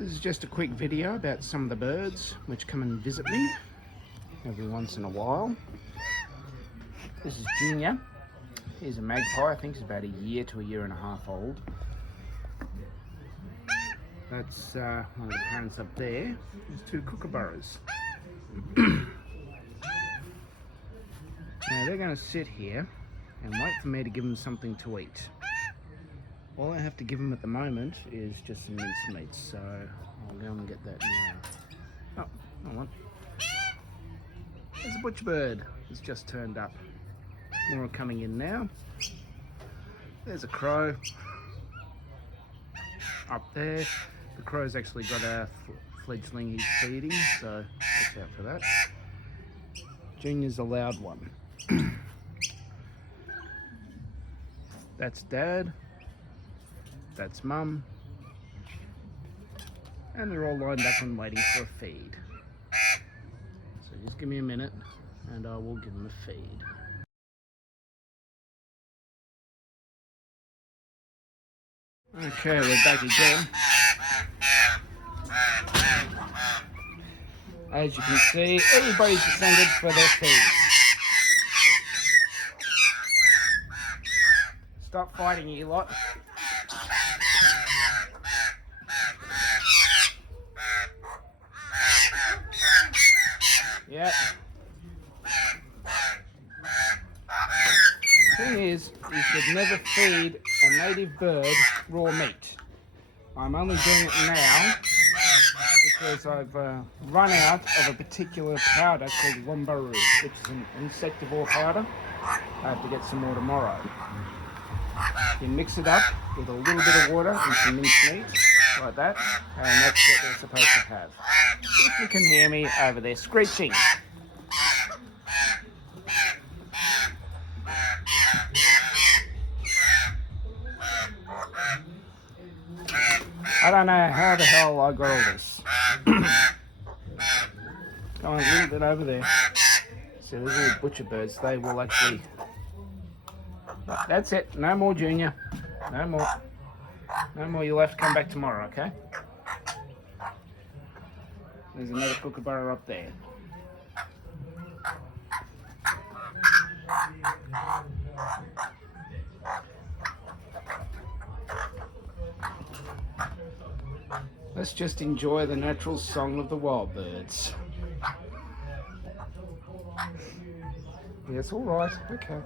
This is just a quick video about some of the birds which come and visit me every once in a while. This is Junior. He's a magpie. I think he's about a year to a year and a half old. That's one of the parents up there. There's two kookaburras. Now they're going to sit here and wait for me to give them something to eat. All I have to give them at the moment is just some mincemeat, so I'll go and get that now. Oh, hold on. There's a butcher bird that's just turned up. More are coming in now. There's a crow up there. The crow's actually got a fledgling he's feeding, so watch out for that. Junior's a loud one. That's Dad. That's Mum. And they're all lined up and waiting for a feed. So just give me a minute and I will give them a feed. Okay, we're back again. As you can see, everybody's descended for their feed. Stop fighting, you lot. Yep. The thing is, you should never feed a native bird raw meat. I'm only doing it now because I've run out of a particular powder called wombaroo, which is an insectivore powder. I have to get some more tomorrow. You mix it up with a little bit of water and some mincemeat, like that, and that's what they're supposed to have. If you can hear me over there screeching. I don't know how the hell I got all this. Going a little bit over there. So there's little butcher birds, they will actually... That's it, no more Junior. No more. No more, you'll have to come back tomorrow, okay? There's another kookaburra up there. Let's just enjoy the natural song of the wild birds. Yeah, it's all right. Okay.